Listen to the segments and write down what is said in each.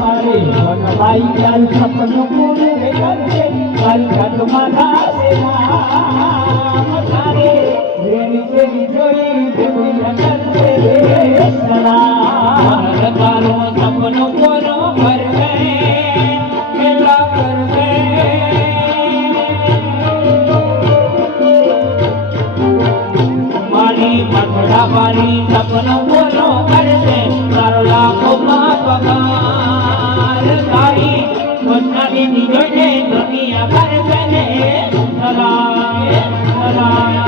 મારે ભાઈ તારું સપનું પૂરું કરશે તારી ઘાટમાં થશે તારે રેડી રેડી જોઈ પૂરી કરશે સલા તારું સપનું પૂરું કરશે કેટલા કરશે મારી પથડા મારી સપનું પૂરું કરશે તારો લાખોમાં પગાર તારી પોતાની જોઈને દુનિયા કરશે ને સલાય સલાય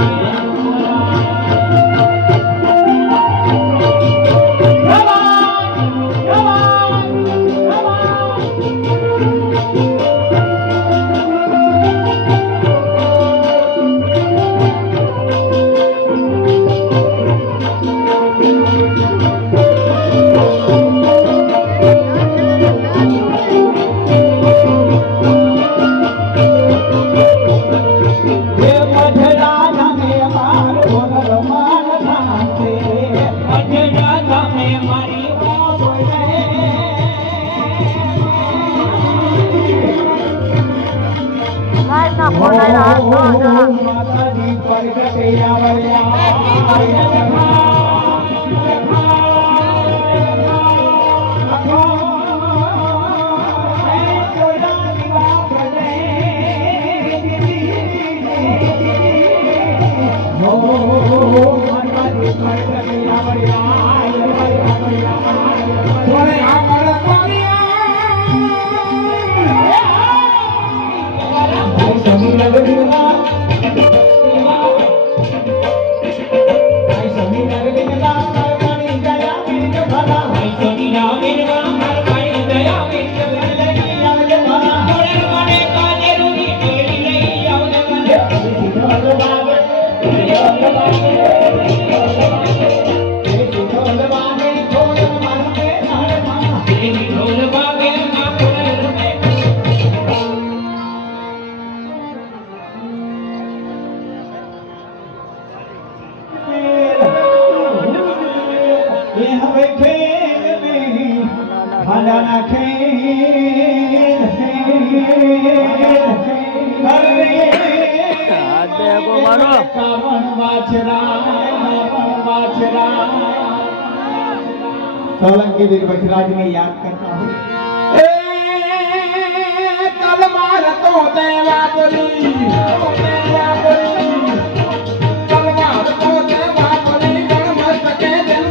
માતાજી પ્રગટે सोलंकी वीर बछराज ने याद करता हूँ तलवार तो देवा बोली तलवार तो देवा बोली गणमत के दिन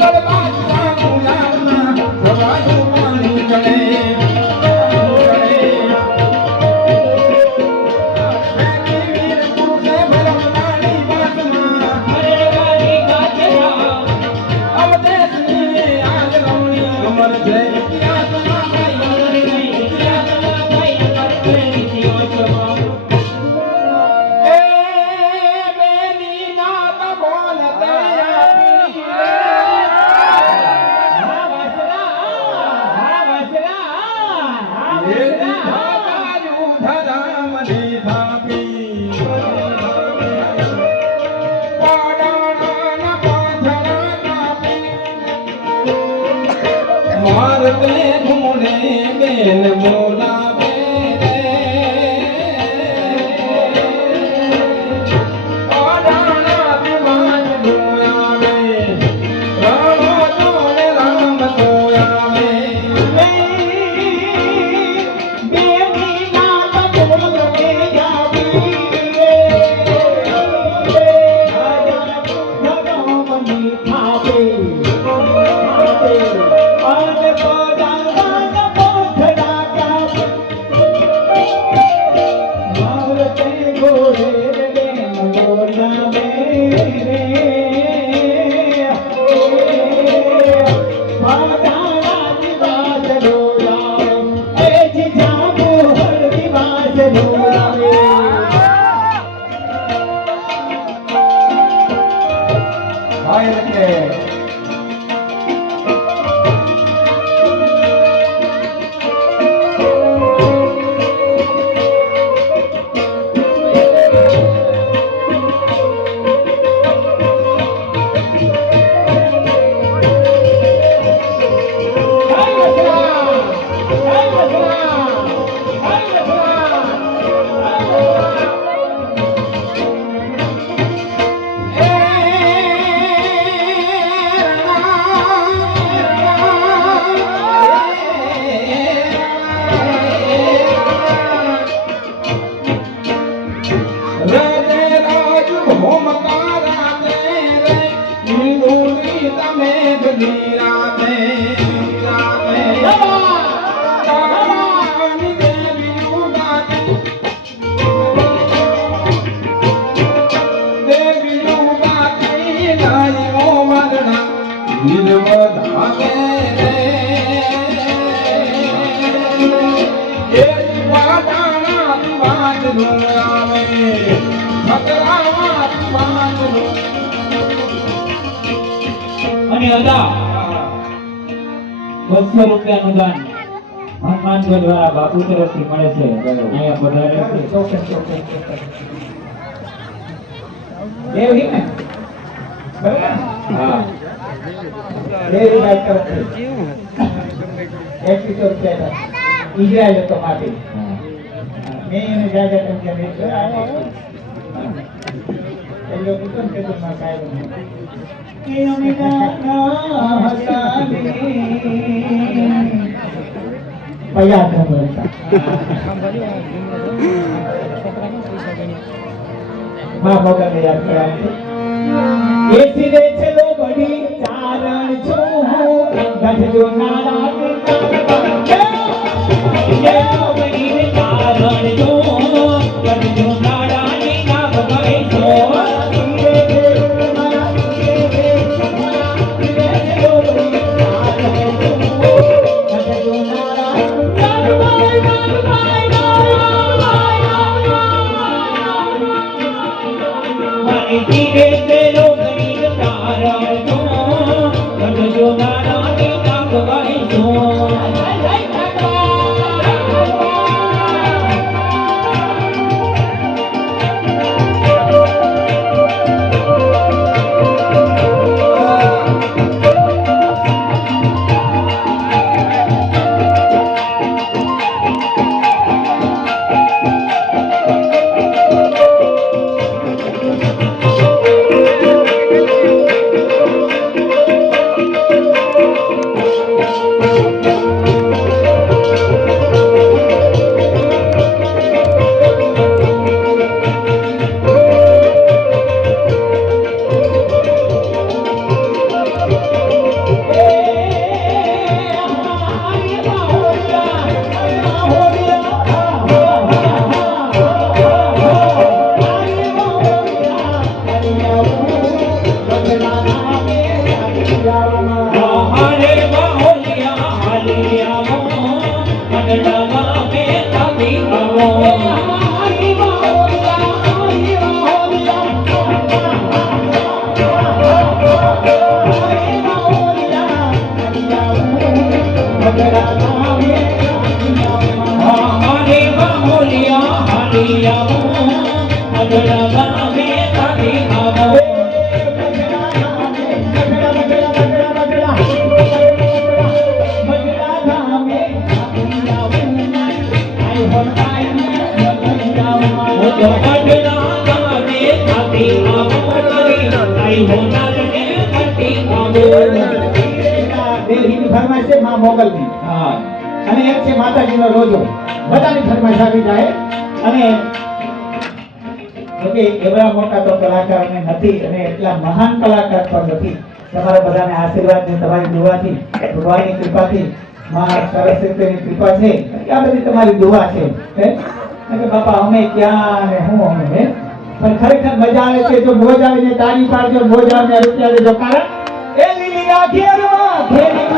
तलवार का गुलाम भवानी पानी चले વીરવધામે રે એ વાડાના પાંદડું આવે ફકરામાં પાંદડું અને અદા 200 રૂપિયાનું દાન હનુમાન દ્વારા બાપુ તરફથી મળે છે અહીંયા પધારે છે દેવહી ને બરાબર હા દેવી વાત કરતે 100 રૂપિયા ઇઝરાયલ તો માટી મેં એને જાજા તમને મેં એ લોકો કોણ કે તો માં કાય કે અમે ના હસાની પૈયા તો બોલતા માં ભગવાન યાદ કરાવે એ સિરે ચલો બડી ચારણ છો ગઢજો નારા કે ચલો બડી ચારણ છો ગઢજો નારા ની ના ભગાઈ છો મોગલની હા અને એક છે માતાજીનો રોજો બધાની ફરમાઈશ આવી જાય અને ઓકે એવડા મોટા તો કલાકાર ને નથી અને એટલા મહાન કલાકાર પણ નથી તમારા બધાને આશીર્વાદ ને તમારી દુઆથી ભગવાનની કૃપાથી મા સરસ્વતીની કૃપા છે આ બધી તમારી દુઆ છે કે બાપા અમે ક્યાં ને હું અમે હે પણ ખરેખર મજા આવે છે જો મોજ આવીને તાળી પાડજો મોજ આવીને રૂપિયા દેજો કારણ એ લીલી રાખીએ ઘેરી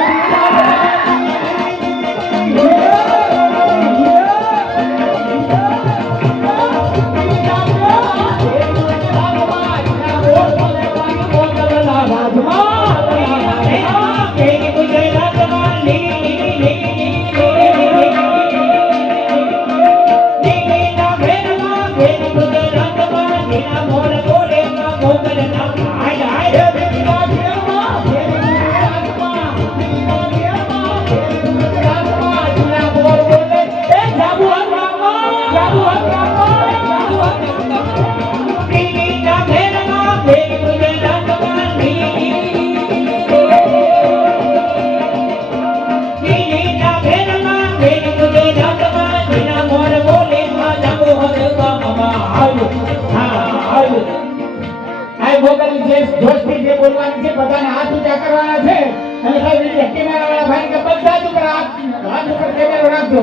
બધાને હાથ ઊંચા કરવાના છે અને ભાઈ કેમેરા વાળા ભાઈ કે બધા જ ઉપર હાથ ઉપર કેમેરો રાખજો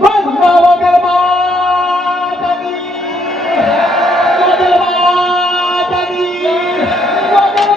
બસ વગર માતાની વગર માતાની વગર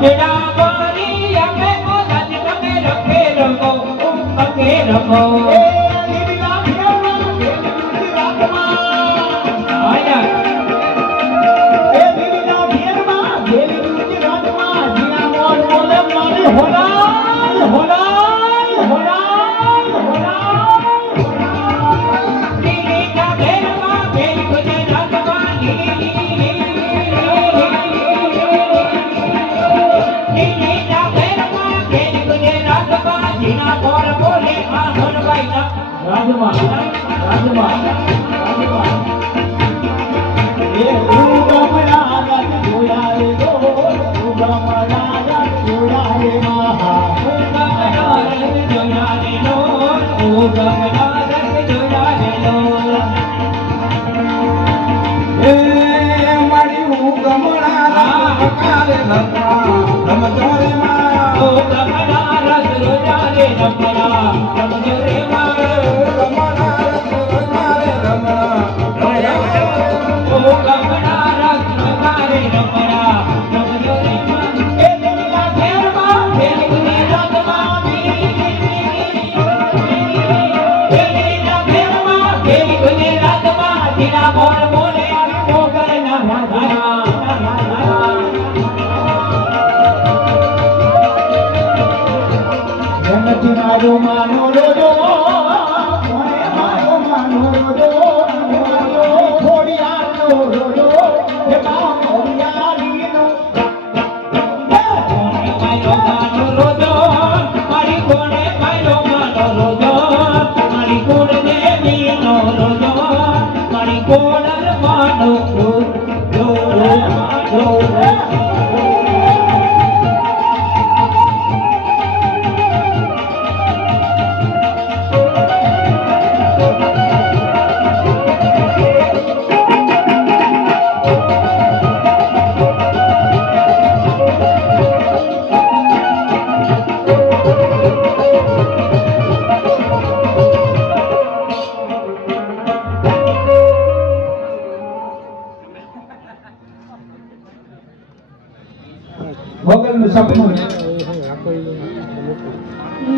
ગઢડા ગોરી અમે ઓલાદ તમે રખે રખો પગે રખો એ લીલા ઘેરમાં ઘેલી ગુજરાતમાં આયા એ લીલા ઘેરમાં ઘેલી ગુજરાતમાં જીના મોર મોલે મારી હોનાલ હોનાલ હોનાલ હોનાલ લીલી કા ઘેરમાં ઘેલી ગુજરાતમાં લીલી કા ઘેરમાં ઘેલી ગુજરાતમાં જીના બોલ બોલે આ હનભાઈ ના રાજમાં રાજમાં રાજમાં એ ઉગમણા રાત જોયા રે ગો ઉગમણા રાત જોયા રે મહા એ મારી ઉગમણા કાલે રમતો રે માં એ લીલા ઘેરમાં ઘેલી ગુજરાતમાં જનતી મારો માનો રોજો મને મારો માનો રોજો મારો ખોડિયાનો રોજો એ મારો ખોડિયારીનો મોગલનું સપનું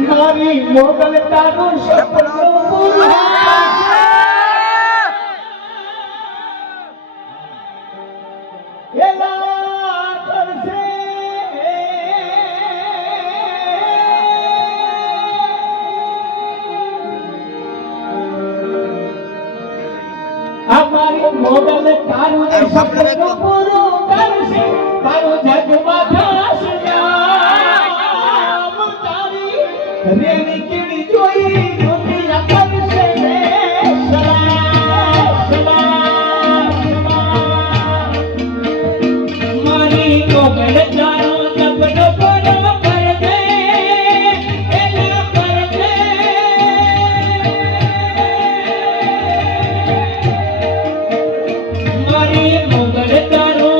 મારી મોગલ તારું સપનું પૂરું એલા કરશે આ મારી મોગલ તારું સપનું પૂરું કરશે તારું જગમાં થશે નામ તારી રેણી કેવી જોઈ દુનિયા કરશે સલામ સલામ મારી મોગલ તારો સપનો પૂરો કરજે એલા કરજે મારી મોગલ તારો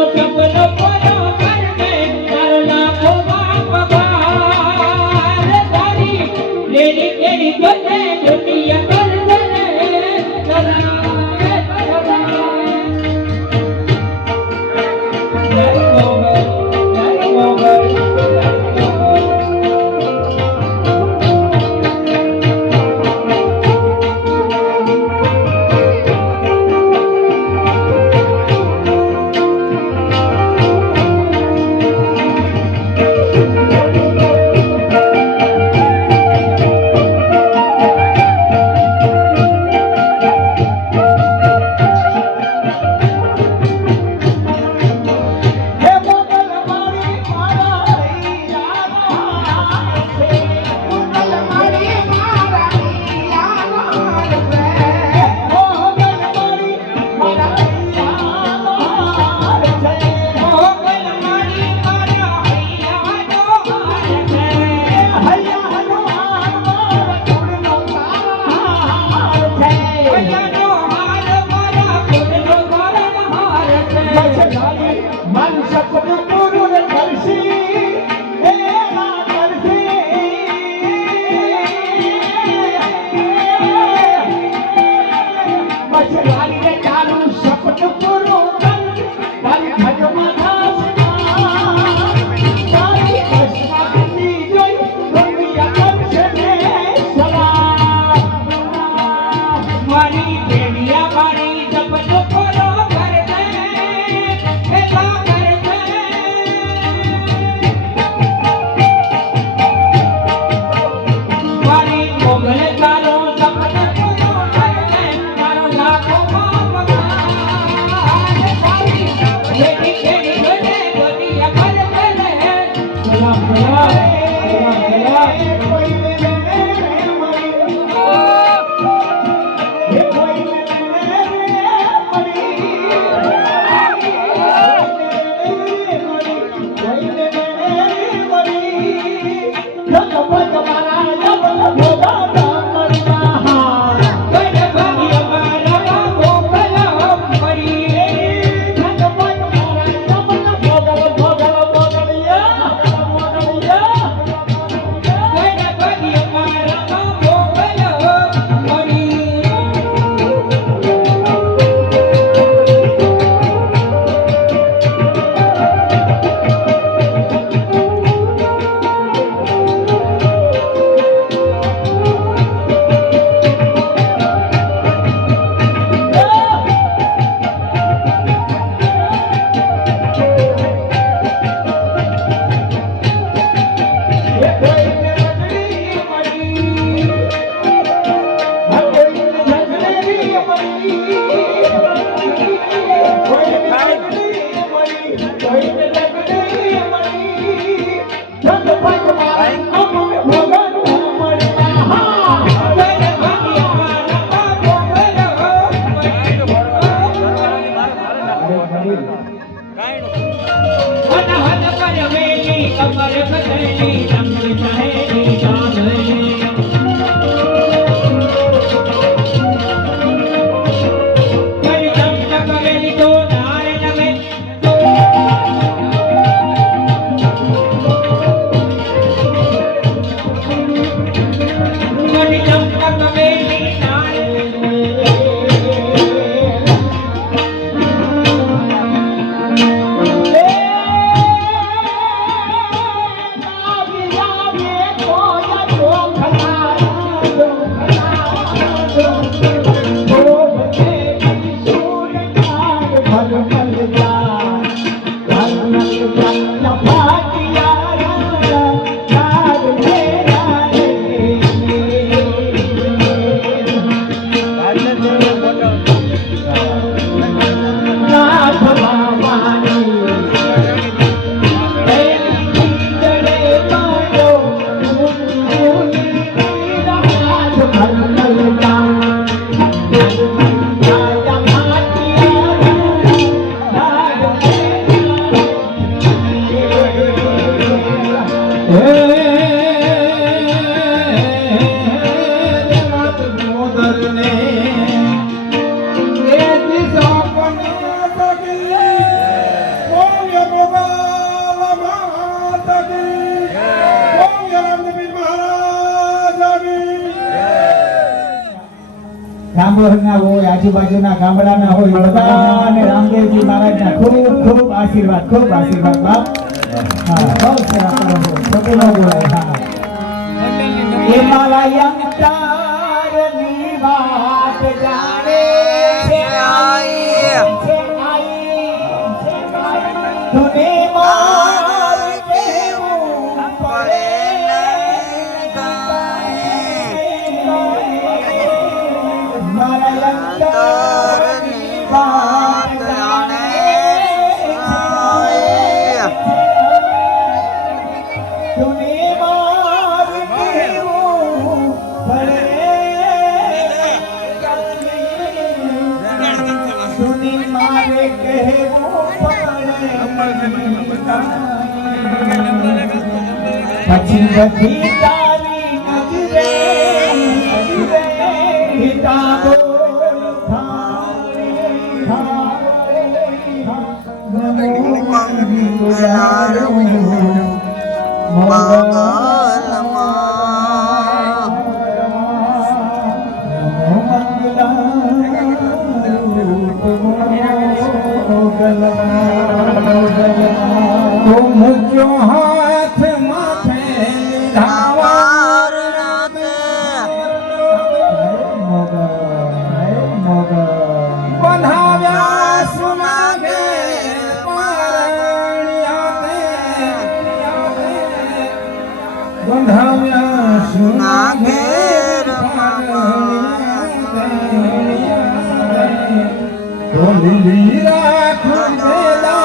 રામબોરના હોય, આજુબાજુના ગામડાના હોય, બધાને રામદેવજી મહારાજના ખૂબ ખૂબ આશીર્વાદ, ખૂબ આશીર્વાદ બાપ. હા, બહુ સેવા કરો છો. ખોટું ન બોલાય. હા, એ મારા અંતરની વાત જાણે છે તુને માર કેવું પડે મારા અંતરની વાત જાણે તુને માર કેવું પડે તુને મારે કહેવું પછી બધી તારી નજરે હિતાબો तुम जो हाथ माथे धावार बंधाव्या सुनागे बंधाव्या सुनागे तो लीला खुदेला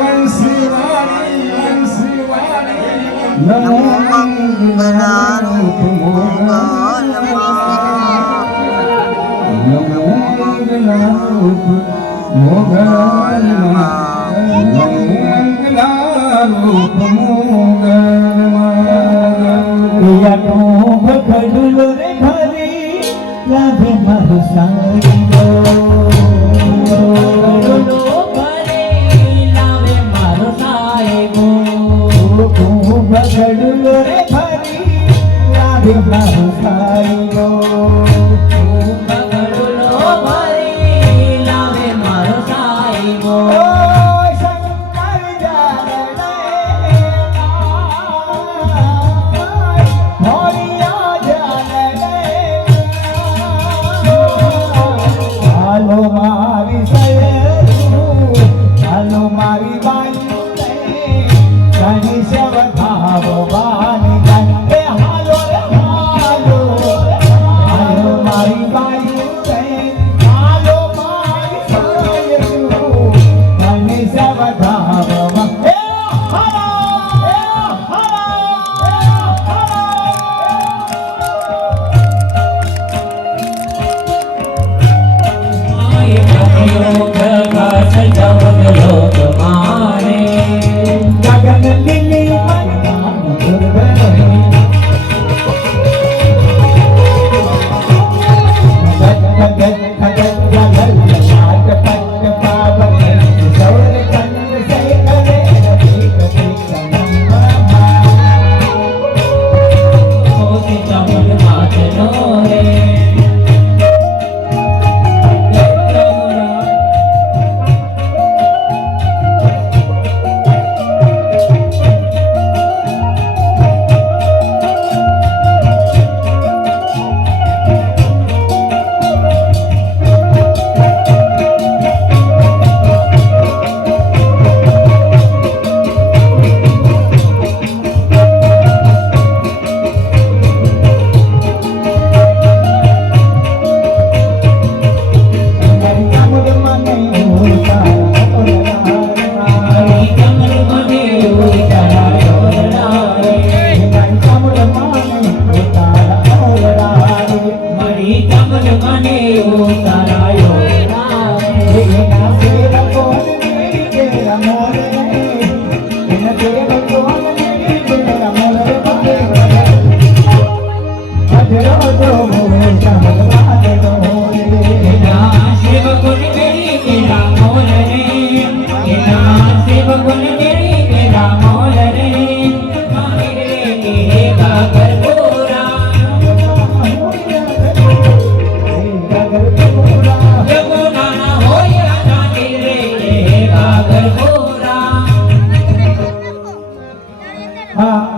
वंशी वाली નમો મંગલારૂપ મોગલમાં નમો મંગલારૂપ મોગલમાં નમો મંગલારૂપ મોગલમાં યાનું ભખડુલો રે ભરી લાગે મારું સાંગો ભગડુલો રે ભરી લાગે મારું સાંગો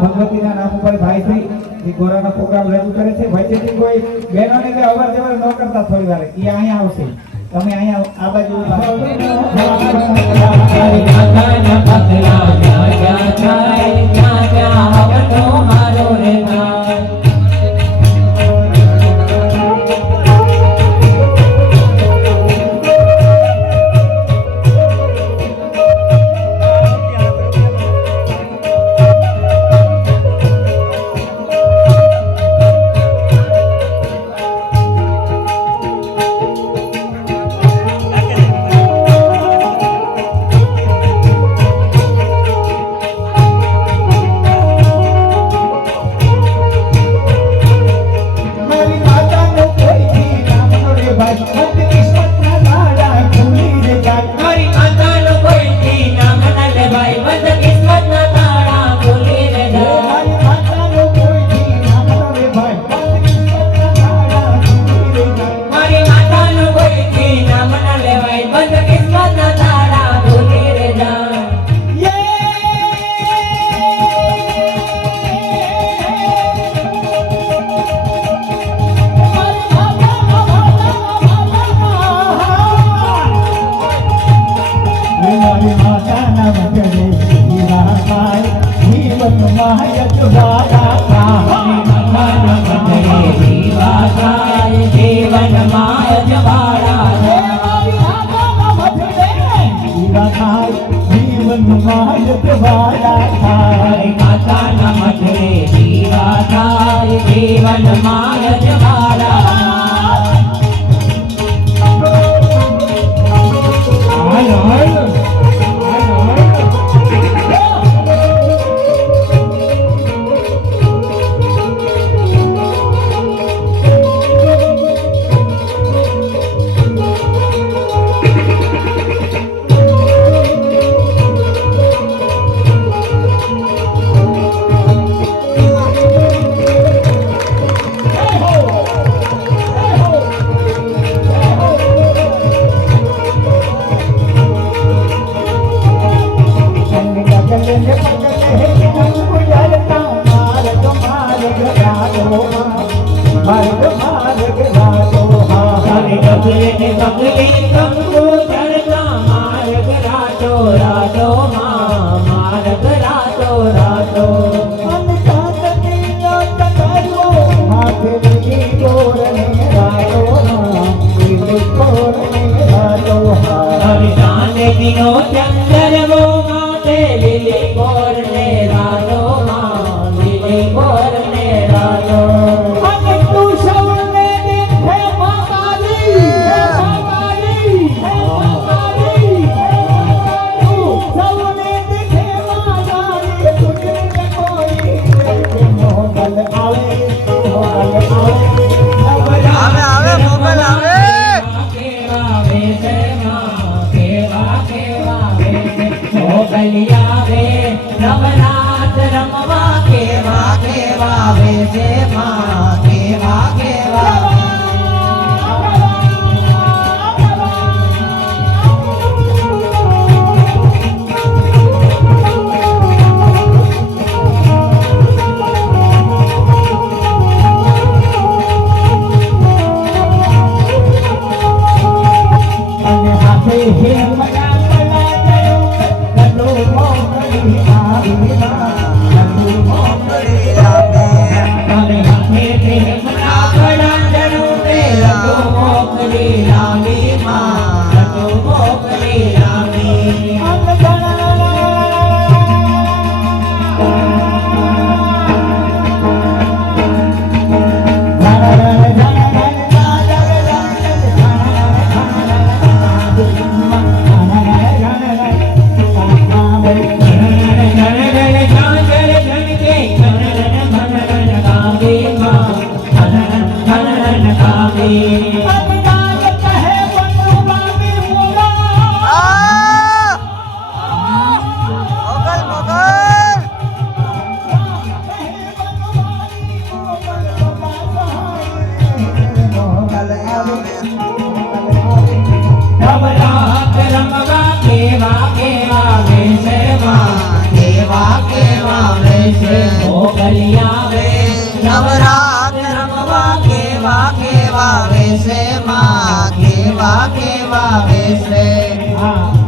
ભગવતીના નામ ઉપર ભાઈશ્રી જે ગોરાનો પ્રોગ્રામ રજૂ કરે છે ભાઈશ્રી કોઈ બહેનોને કે અવર જવર ન કરતા થોડી વાર એ અહીંયા આવશે તમે અહીંયા આ બાજુ જીવન માય પ્રભાયા થાય માતા મથુરે દીવા થાય જીવન મારજ મારા કેવા વેશે